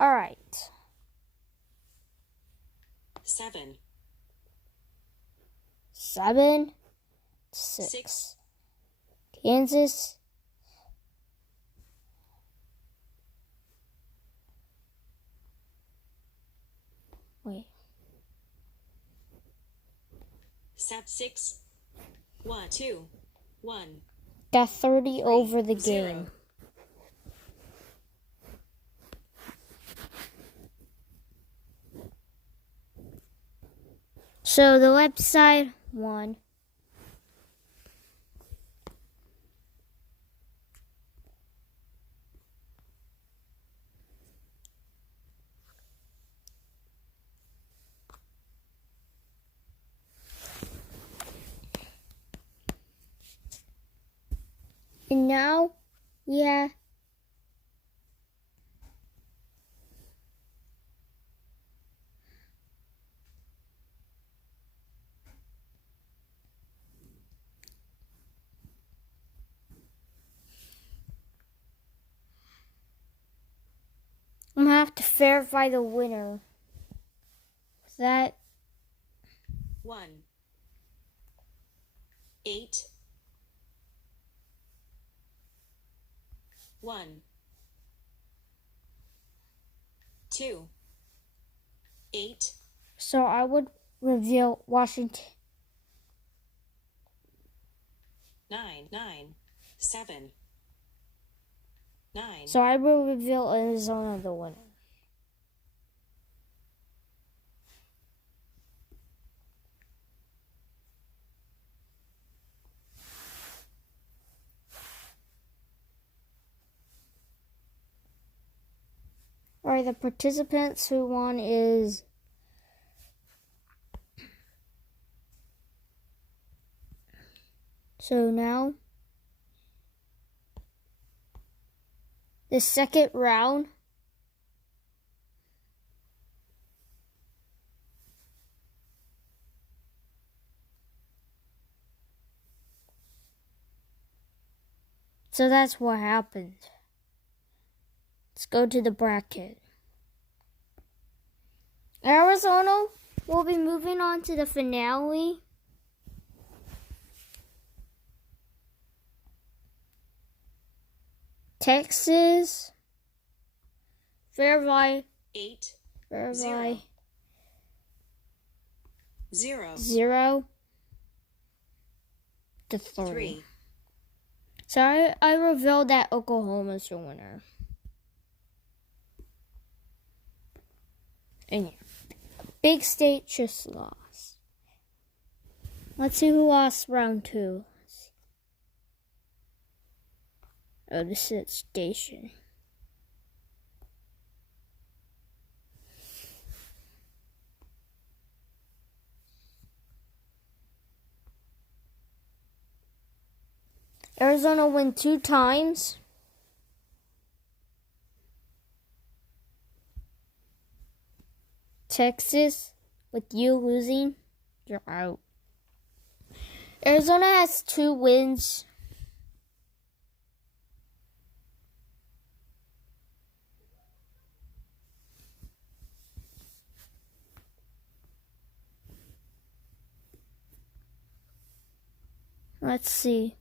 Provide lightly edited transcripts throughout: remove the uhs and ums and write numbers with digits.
All right. 7, 7, 6. 6, Kansas. Wait. 6, 1, 2, 1. Got 30 3, over the 0. game. So the website won. And now, yeah. I'm gonna have to verify the winner. That 1, 8, 1, 2, 8, so I would reveal Washington. 9, 9, 7, 9. So I will reveal Arizona the winner. Alright, the participants who won is so now the second round so that's what happened. Let's go to the bracket. Arizona will be moving on to the finale. Texas, Verify, 8, Verify, 0, 0 to 3. 3. So I revealed that Oklahoma's the winner. And yeah, big state just lost. Let's see who lost round 2. Oh, this is station. Arizona win 2 times. Texas, with you losing, you're out. Arizona has 2 wins. Let's see.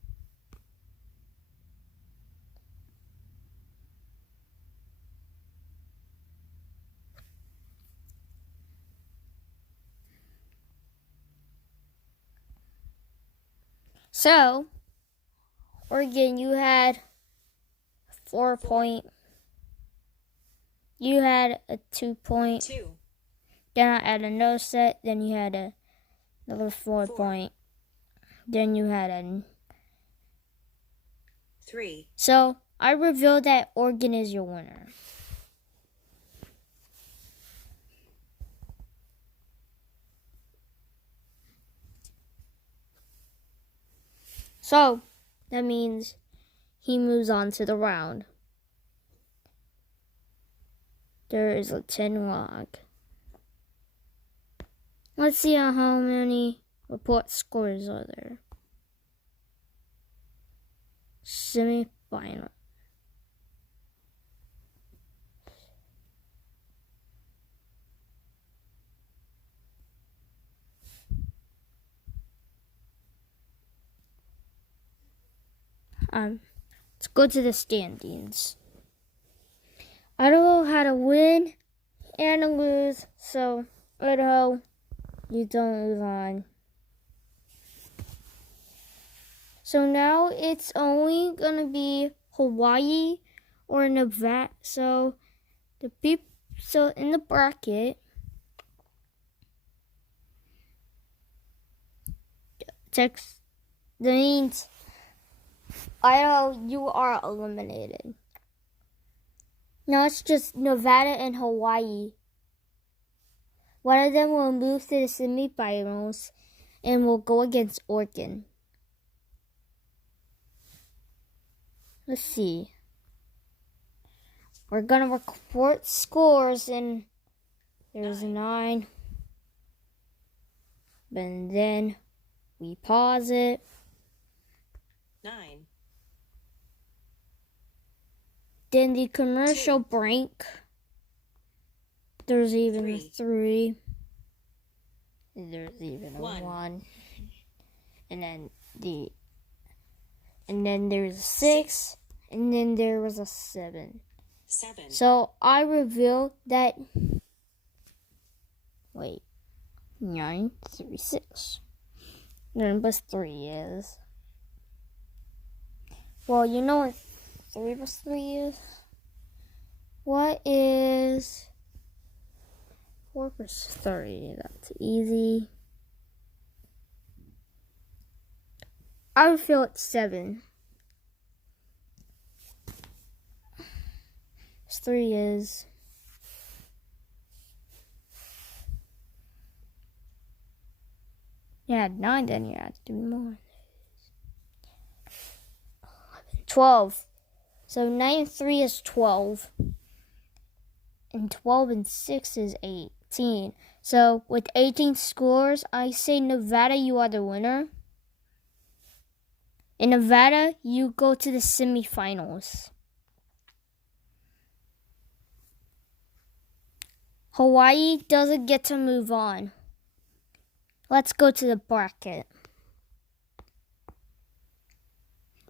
So, Oregon, you had 4 point. You had a 2 point. 2, Then I had a no set. Then you had another 4 4. point. Then you had a 3. So I revealed that Oregon is your winner. So that means he moves on to the round. There is a 10 log. Let's see how many report scores are there. Semi-final. let's go to the standings. Idaho had a win and a lose, so Idaho, you don't move on. So now it's only gonna be Hawaii or Nevada. So in the bracket, that means Idaho, you are eliminated. Now it's just Nevada and Hawaii. One of them will move to the semifinals and will go against Oregon. Let's see. We're gonna report scores, and there's 9. And then we pause it. 9. Then the commercial break. There's even 3. 3. And there's even a 1. And then there's a 6. And then there was a 7. 7. So I revealed that. Wait. 9, 3, 6. Then plus 3 is. Well, you know what 3 plus 3 is? What is 4 plus 3? That's easy. I would feel it's 7. 3 is. You had 9, then you had to do more. 12. So 9 and 3 is 12. And 12 and 6 is 18. So with 18 scores, I say Nevada, you are the winner. In Nevada, you go to the semifinals. Hawaii doesn't get to move on. Let's go to the bracket.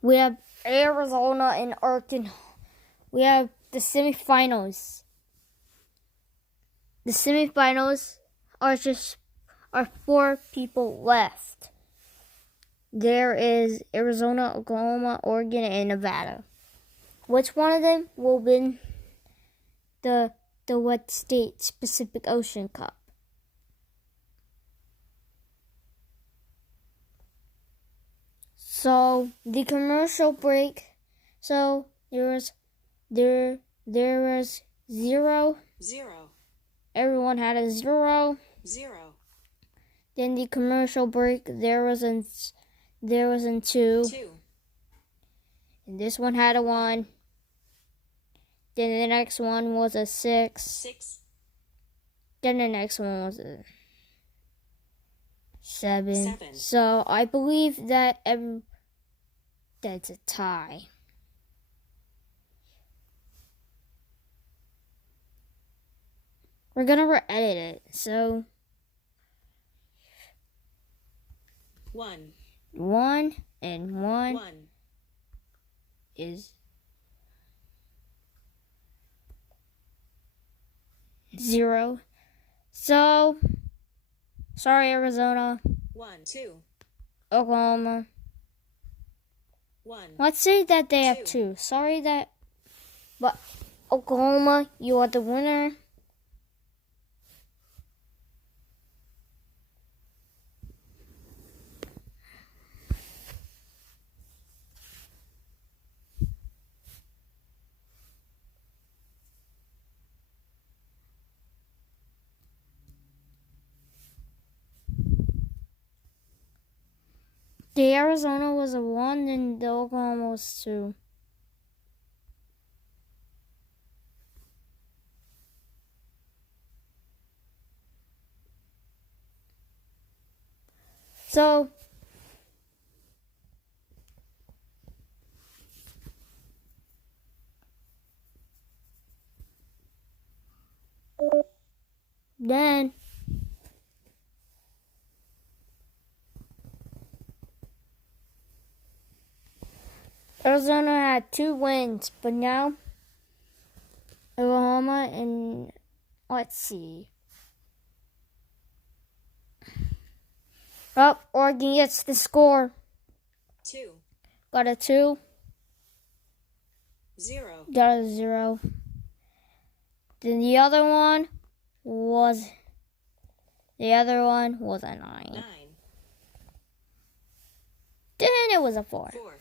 We have Arizona and Arkansas. We have the semifinals. The semifinals are 4 people left. There is Arizona, Oklahoma, Oregon, and Nevada. Which one of them will win the What States Pacific Ocean Cup? So the commercial break. So there was 0. 0. Everyone had a 0. 0. Then the commercial break. There was a 2. 2. And this one had a 1. Then the next one was a 6. 6. Then the next one was a 7. 7. So I believe that that's a tie. We're gonna re-edit it. So 1. 1 and 1 1. is 0. So sorry, Arizona. 1. 2. Oklahoma. 1. Let's say that they have 2. 2. Sorry that, but Oklahoma, you are the winner. The Arizona was a 1 and the Oklahoma was 2. So then Arizona had 2 wins, but now Oklahoma and let's see. Oh, Oregon gets the score. 2, Got a 2. 0, Got a 0. Then the other one was a 9. 9, Then it was a 4. 4,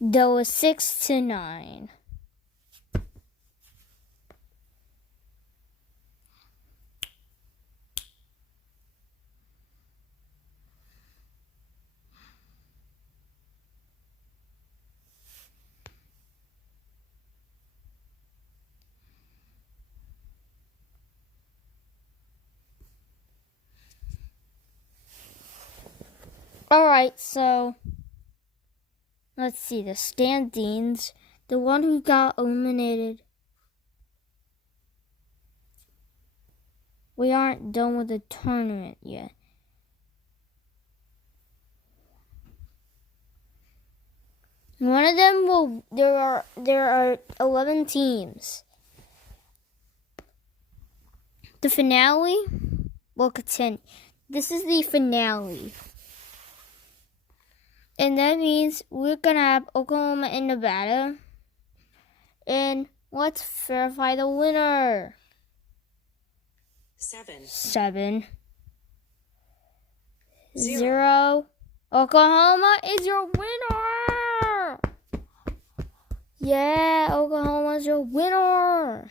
That was 6-9. Alright, so let's see the standings. The one who got eliminated. We aren't done with the tournament yet. One of them will. There are 11 teams. The finale will continue. This is the finale. And that means we're going to have Oklahoma and Nevada. And let's verify the winner. 7, 7. 0. 0. Oklahoma is your winner. Yeah, Oklahoma's your winner.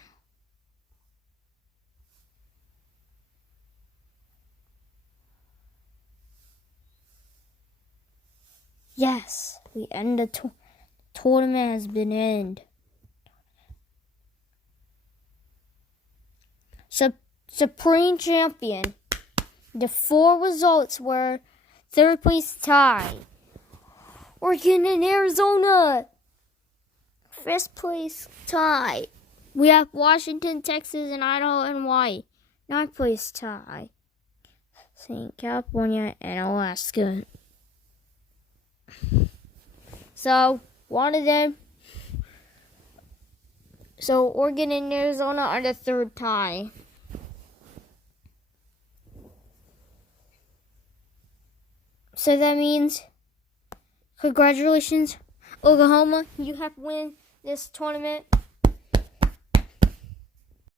Yes, we end the tournament has been ended. Supreme champion. The 4 results were 3rd place tie. Oregon and Arizona. 1st place tie. We have Washington, Texas, and Idaho and Hawaii. 9th place tie. St. California and Alaska. So, one of them. So, Oregon and Arizona are the 3rd tie. So that means, congratulations, Oklahoma. You have won this tournament.